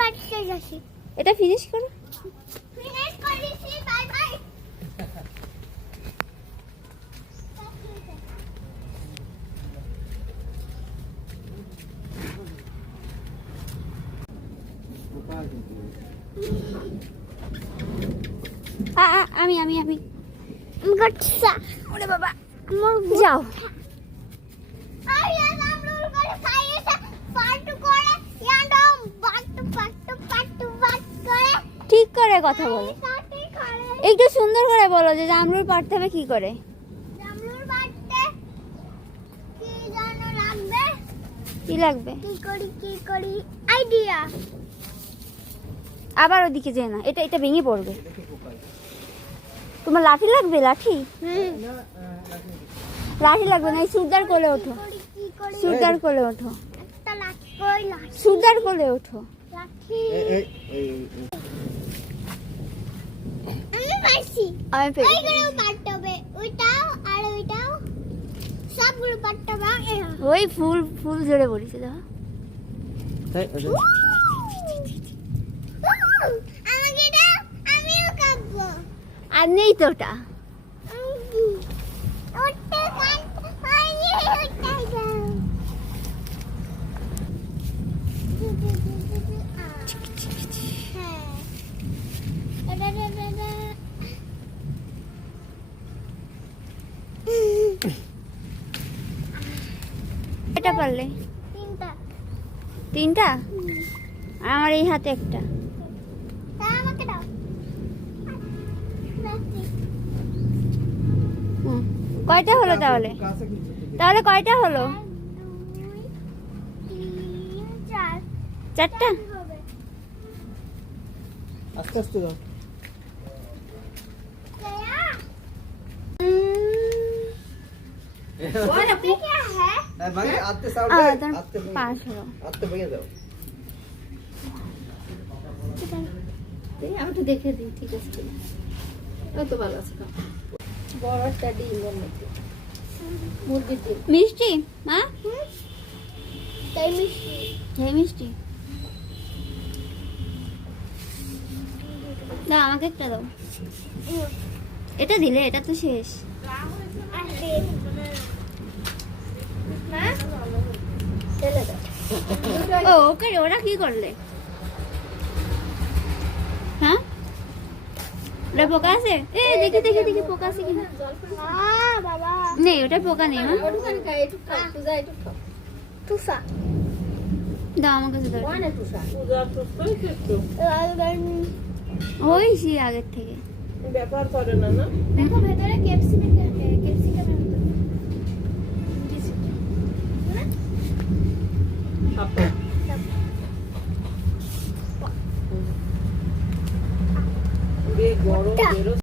বাড়িতে যাচ্ছি। এটা ফিনিশ করো। ফিনিশ করেছি বাই বাই আ, আ, আমি আমি আমি। গচ্ছা ওরে বাবা যাও। করে কথা বলো। একটু সুন্দর করে বলো যে জামরুল পাড়তে হবে কি করে? কি লাগবে? কি করি কি করি? আইডিয়া আবার ওদিকে যেও না এটা এটা ভেঙে পড়বে। তোমার লাঠি লাগবে লাঠি? লাঠি লাগবে না এই সুরদার কোলে ওঠো। করি কি কোলে ওঠো। একটা লাঠি কই লাঠি? সুরদার কোলে ওঠো। লাঠি এই এই এই আমি পারছি আমি ওইটাও আর ওইটাও সবগুলো পারতে হবে ওই ফুল ফুল ঝরে পড়েছে দেখো তাই আমাকে দাও আমিও কাটবো আর নেই তো ওটা উঠতে কাটতে হয়নি উঠতে দাও হ্যাঁ এটা এটা এটা এটা পারলে? তিনটা। তিনটা? আমার এই হাতে একটা। তা আমাকে দাও। রাখি। হুম। কয়টা হলো তাহলে? তাহলে কয়টা হলো। চারটা? আস্তে আস্তে দাও। আমি একটু দেখে দিই ঠিক আছে? তো ভালো আছে বড় একটা ডিম এর মধ্যে মুরগির ডিম। মিষ্টি? মা? তাই মিষ্টি। হ্যাঁ মিষ্টি। দাও আমাকে একটা দাও। এটা দিলে এটা তো শেষ। ও ওকে ওরা কি করলে? হ্যাঁ? ওটা পোকা আছে? এ দেখি দেখি দেখি পোকা আছে কিনা। নেই ওটা পোকা নেই মা। তুসা দাও আমার কাছে দাও ওই সে আগের থেকে। ব্যাপার করে না না? দেখো ভেতরে ক্যাপসিকাম